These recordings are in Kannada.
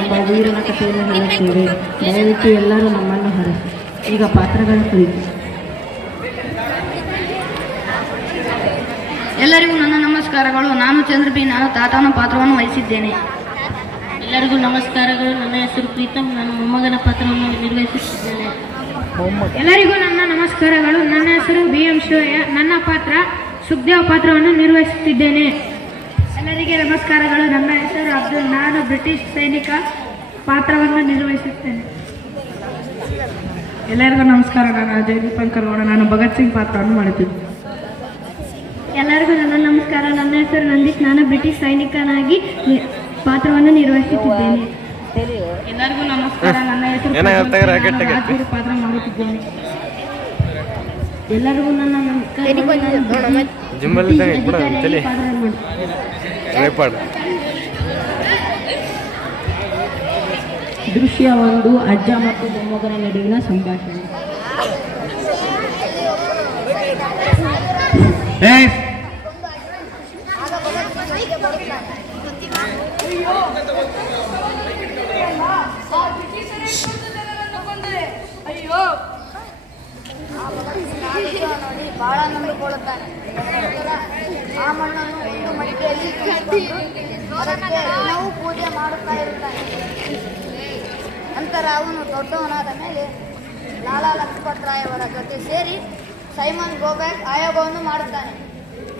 ಎಂಬ ವೀರನ ಕಥೆಯನ್ನು ಹೇಳುತ್ತೇವೆ. ದಯವಿಟ್ಟು ಎಲ್ಲರೂ ನಮ್ಮನ್ನು ಹರಿಸಿ. ಈಗ ಪಾತ್ರಗಳ ಕುರಿತು. ಎಲ್ಲರಿಗೂ ನನ್ನ ನಮಸ್ಕಾರಗಳು. ನಾನು ಚಂದ್ರ ಬಿ. ನಾನು ತಾತನ ಪಾತ್ರವನ್ನು ವಹಿಸಿದ್ದೇನೆ. ಎಲ್ಲರಿಗೂ ನಮಸ್ಕಾರಗಳು. ನನ್ನ ಹೆಸರು ಪ್ರೀತಮ್. ನಾನು ಮೊಮ್ಮಗನ ಪಾತ್ರವನ್ನು ನಿರ್ವಹಿಸುತ್ತಿದ್ದೇನೆ. ಎಲ್ಲರಿಗೂ ನನ್ನ ನಮಸ್ಕಾರಗಳು. ನನ್ನ ಹೆಸರು BM ಶಿವಯ್ಯ. ನನ್ನ ಪಾತ್ರ ಸುಖದೇವ್ ಪಾತ್ರವನ್ನು ನಿರ್ವಹಿಸುತ್ತಿದ್ದೇನೆ. ಎಲ್ಲರಿಗೆ ನಮಸ್ಕಾರಗಳು. ನನ್ನ ಹೆಸರು ಅಬ್ದುಲ್. ನಾನು ಬ್ರಿಟಿಷ್ ಸೈನಿಕ ಪಾತ್ರವನ್ನು ನಿರ್ವಹಿಸುತ್ತೇನೆ. ಎಲ್ಲರಿಗೂ ನಮಸ್ಕಾರ. ನಾನು ಅಜಯ್ ದೀಪಂಕರ್ ಗೌಡ. ನಾನು ಭಗತ್ ಸಿಂಗ್ ಪಾತ್ರವನ್ನು ಮಾಡುತ್ತಿದ್ದೆ. ಎಲ್ಲರಿಗೂ ನನ್ನ ನಮಸ್ಕಾರ. ನನ್ನ ಹೆಸರು ನಂದೀಶ್. ನಾನು ಬ್ರಿಟಿಷ್ ಸೈನಿಕನಾಗಿ ಪಾತ್ರವನ್ನು ನಿರ್ವಹಿಸುತ್ತಿದ್ದೇನೆ. ಎಲ್ಲರಿಗೂ ನಮಸ್ಕಾರ. ನನ್ನ ಹೆಸರು ರಾಜಗುರು ಪಾತ್ರ ಮಾಡುತ್ತಿದ್ದೇನೆ. ಎಲ್ಲರಿಗೂ ನನ್ನ ದೃಶ್ಯ 1. ಅಜ್ಜ ಮತ್ತು ಮೊಮ್ಮಗನ ನಡುವಿನ ಸಂಭಾಷಣೆ. ನೋಡಿ ಬಹಳ ನಂಬಿಕೊಳ್ಳುತ್ತಾನೆ. ಆ ಮಣ್ಣನ್ನು ಒಂದು ಮಡಿಕೆಯಲ್ಲಿ ಅದಕ್ಕೆ ನಾವು ಪೂಜೆ ಮಾಡುತ್ತಾ ಇರುತ್ತಾನೆ. ನಂತರ ಅವನು ದೊಡ್ಡವನಾದ ಮೇಲೆ ಲಾಲಾ ಲಜಪತ್ ರಾಯ್ ಅವರ ಜೊತೆ ಸೇರಿ ಸೈಮನ್ ಗೋಬ್ಯಾಕ್ ಆಯೋಗವನ್ನು ಮಾಡುತ್ತಾನೆ.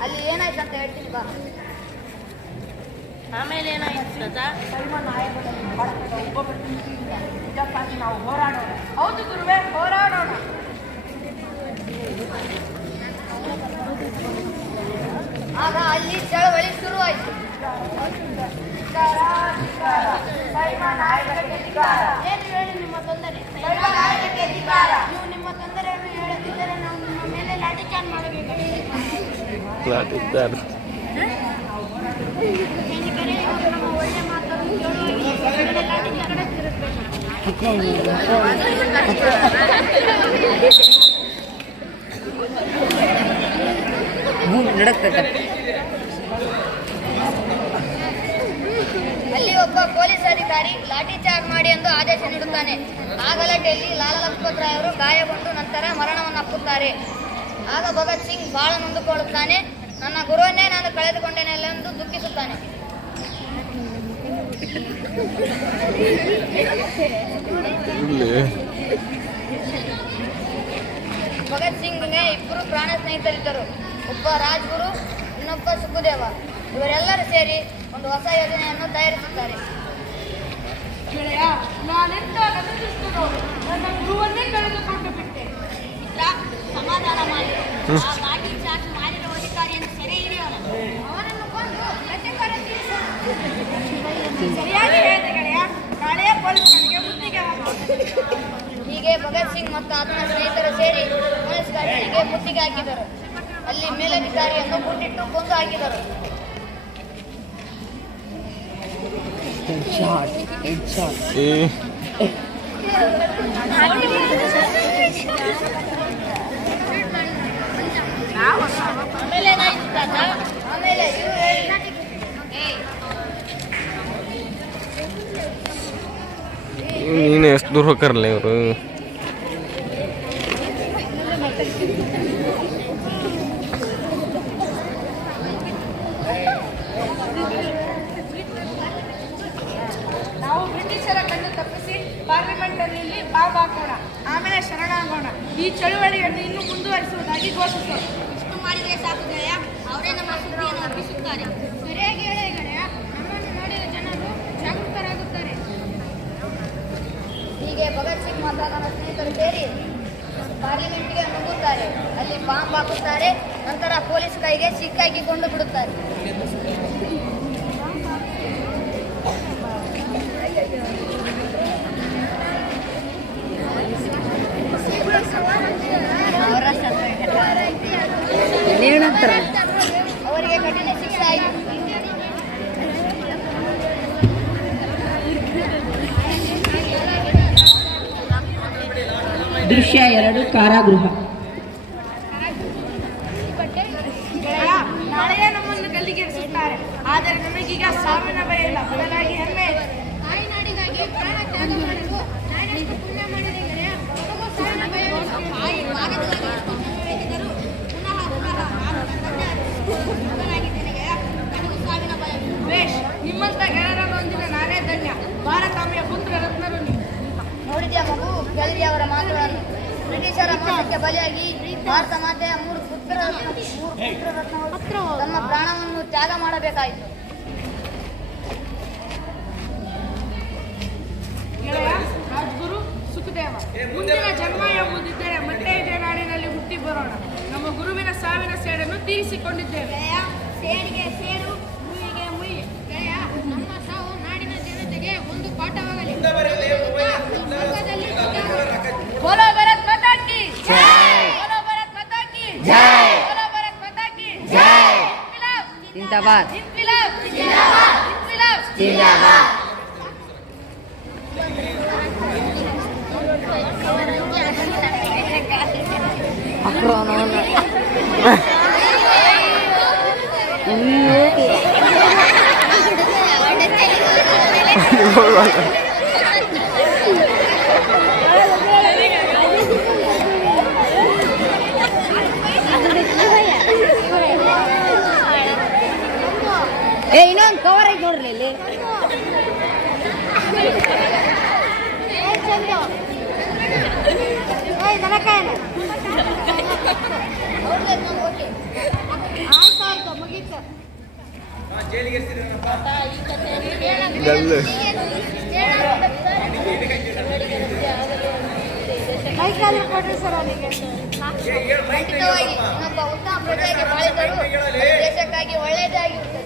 ಅಲ್ಲಿ ಏನಾಯ್ತು ಅಂತ ಹೇಳ್ತೀನಿ ಬಾ. ಆಮೇಲೆ ಏನಾಯ್ತು? ಸೈಮನ್ ಆಯೋಗದಲ್ಲಿ ಭಾರತದ ಒಬ್ಬೊಬ್ಬ ಇದಕ್ಕಾಗಿ ನಾವು ಹೋರಾಡೋಣ. ಹೌದು ಗುರುವೇ, ಹೋರಾಡೋಣ. ಆಗ ಅಲ್ಲಿ ಚಳವಳಿ ಶುರುವಾಯಿತು. ಏನು ಹೇಳಿ ನಿಮ್ಮ ತೊಂದರೆ? ನೀವು ನಿಮ್ಮ ತೊಂದರೆಯನ್ನು ಹೇಳದಿದ್ದರೆ ನಾವು ನಿಮ್ಮ ಮೇಲೆ ಲಾಠಿ ಚಾರ್ಜ್ ಮಾಡಬೇಕಾಗಿದೆ. ಸೈನಿಕರೇ, ಇವರು ನಮ್ಮ ಒಳ್ಳೆ ಮಾತನ್ನು ಕೇಳುವ ಲಾಠಿ ಚಾರ್ಜ್ ಅಲ್ಲಿ ಒಬ್ಬ ಪೊಲೀಸ್ ಅಧಿಕಾರಿ ಲಾಠಿ ಚಾರ್ಜ್ ಮಾಡಿ ಎಂದು ಆದೇಶ ನೀಡುತ್ತಾನೆ. ಆ ಗಲಾಟೆಯಲ್ಲಿ ಲಾಲಾ ಲಜಪತ್ ರಾಯ್ ಅವರು ಗಾಯಗೊಂಡು ನಂತರ ಮರಣವನ್ನು ಅಪ್ಪುತ್ತಾರೆ. ಆಗ ಭಗತ್ ಸಿಂಗ್ ಬಹಳ ನೊಂದುಕೊಳ್ಳುತ್ತಾನೆ. ನನ್ನ ಗುರುವನ್ನೇ ನಾನು ಕಳೆದುಕೊಂಡೇನೆಲ್ಲ ಎಂದು ದುಃಖಿಸುತ್ತಾನೆ. ಭಗತ್ ಸಿಂಗ್ಗೆ ಇಬ್ಬರು ಪ್ರಾಣ ಸ್ನೇಹಿತರಿದ್ದರು. ಒಬ್ಬ ರಾಜ್ಗುರು, ಇನ್ನೊಬ್ಬ ಸುಖದೇವ. ಇವರೆಲ್ಲರೂ ಸೇರಿ ಒಂದು ಹೊಸ ಯೋಜನೆಯನ್ನು ತಯಾರಿಸುತ್ತಾರೆ. ನನ್ನ ಗುರುವನ್ನೇ ಕಳೆದುಕೊಂಡು ಬಿಟ್ಟೆ. ಸಮಾಧಾನ ಮಾಡಿ. ಲಾಠಿ ಚಾರ್ಜ್ ಮಾಡಿರುವ ಅಧಿಕಾರಿಯನ್ನು ಸೆರೆ ಹಿಡಿಯೋಣ. ಅವನನ್ನು ಕೊಂದು ಸರಿಯಾಗಿ ಹೇಳಿದೆ ಗೆಳೆಯ. ನಾಳೆಯ ಪೊಲೀಸರಿಗೆ ಮುತ್ತಿಗೆ ಹೀಗೆ ಭಗತ್ ಸಿಂಗ್ ಮತ್ತು ಆತನ ಸ್ನೇಹಿತರು ಸೇರಿ ಪೊಲೀಸ್ ಗಾಡಿಗೆ ಮುತ್ತಿಗೆ ಹಾಕಿದರು. ಅಲ್ಲಿ ಮೇಲಧಿಕಾರಿಯನ್ನು ಗುಂಡಿಟ್ಟು ಕೊಂದು ಹಾಕಿದರು. ಆಮೇಲೆ ಏನಾಯ್ತು ತಾತ? ಆಮೇಲೆ ನೀನು ಎಷ್ಟು ದೂರ ಹೋಗ್ತಾರಲ್ಲ ಇವರು. ನಾವು ಬ್ರಿಟಿಷರ ಕಣ್ಣು ತಪ್ಪಿಸಿ ಪಾರ್ಲಿಮೆಂಟಲ್ಲಿ ಬಾಂಬ್ ಹಾಕೋಣ. ಆಮೇಲೆ ಶರಣಾಗೋಣ. ಈ ಚಳುವಳಿಯನ್ನು ಇನ್ನೂ ಮುಂದುವರಿಸುವುದಾಗಿ ಘೋಷಿಸೋಣ. ಇಷ್ಟು ಮಾಡಿದರೆ ಸಾಕು ಗೆಳೆಯ. ಅವರೇ ನಮ್ಮ ಸುದ್ದಿಯನ್ನು ಹಬ್ಬಿಸುತ್ತಾರೆ. ಸರಿಯಾಗಿ ಹೇಳಿ ಗೆಳೆಯ. ನಮ್ಮನ್ನು ನೋಡಿದ ಜನರು ಜಾಗೃತರಾಗುತ್ತಾರೆ. ಹೀಗೆ ಭಗತ್ ಸಿಂಗ್ ಮತ್ತು ಅವನ ಸ್ನೇಹಿತರು ಸೇರಿ ಪಾರ್ಲಿಮೆಂಟ್ಗೆ ನುಗ್ಗುತ್ತಾರೆ. ಅಲ್ಲಿ ಬಾಂಬ್ ಹಾಕುತ್ತಾರೆ. ನಂತರ ಪೊಲೀಸ್ ಕೈಗೆ ಸಿಕ್ಕಾಕಿಕೊಂಡು ಬಿಡುತ್ತಾರೆ. ಅವರಿಗೆ ಕಠಿಣ ಶಿಕ್ಷೆ ಆಯಿತು. ದೃಶ್ಯ 2. ಕಾರಾಗೃಹ. ನಾಳೆಯೇ ನಮ್ಮನ್ನು ಗಲ್ಲಿಗೇರಿಸುತ್ತಾರೆ. ಆದರೆ ನಮಗೀಗ ಸಾವಿನ ಭಯ ಇಲ್ಲ, ಬದಲಾಗಿ ಹೆಮ್ಮೆ ಇದೆ. ತಾಯಿನಾಡಿಗಾಗಿ ಪ್ರೀತಿಯ ಮಗು ಗೆಲ್ರಿಯವರ ಮಾತುಗಳನ್ನು ಬ್ರಿಟಿಷರ ಮೋಸಕ್ಕೆ ಬಲಿಯಾಗಿ ಭಾರತ ಮಾತೆಯ ಮೂರು ಪುತ್ರರತ್ನಗಳು ತಮ್ಮ ಪ್ರಾಣವನ್ನು ತ್ಯಾಗ ಮಾಡಬೇಕಾಯಿತು. ರಾಜ್ಗುರು ಸುಖದೇವ, ಮುಂದಿನ ಜನ್ಮ ಎಂಬುದಿದ್ದರೆ ಮತ್ತೆ ಇದೇ ನಾಡಿನಲ್ಲಿ ಹುಟ್ಟಿ ಬರೋಣ. ನಮ್ಮ ಗುರುವಿನ ಸಾವಿನ ಸೇಡನ್ನು ತೀರಿಸಿಕೊಂಡಿದ್ದೇವೆ. ಸೇಡಿಗೆ ಸೇಡು, ಮುಯಿಗೆ ಮುಯಿ. ನಮ್ಮ ಸಾವು ನಾಡಿನ ಜನತೆಗೆ ಒಂದು ಪಾಠವಾಗಲಿ. बोलो भारत माता की जय, बोलो भारत माता की जय, बोलो भारत माता की जय। जिंदाबाद, इंकलाब जिंदाबाद, इंकलाब जिंदाबाद। ಇನ್ನೊಂದು ಕವರ್ ಐತೆ ನೋಡ್ರಿ ಇಲ್ಲಿ. ಇನ್ನೊಬ್ಬ ಉತ್ತಮ ಪ್ರಜೆಯಾಗಿ ಬಾಳಿದರು ದೇಶಕ್ಕಾಗಿ ಒಳ್ಳೆಯದಾಗಿರುತ್ತದೆ.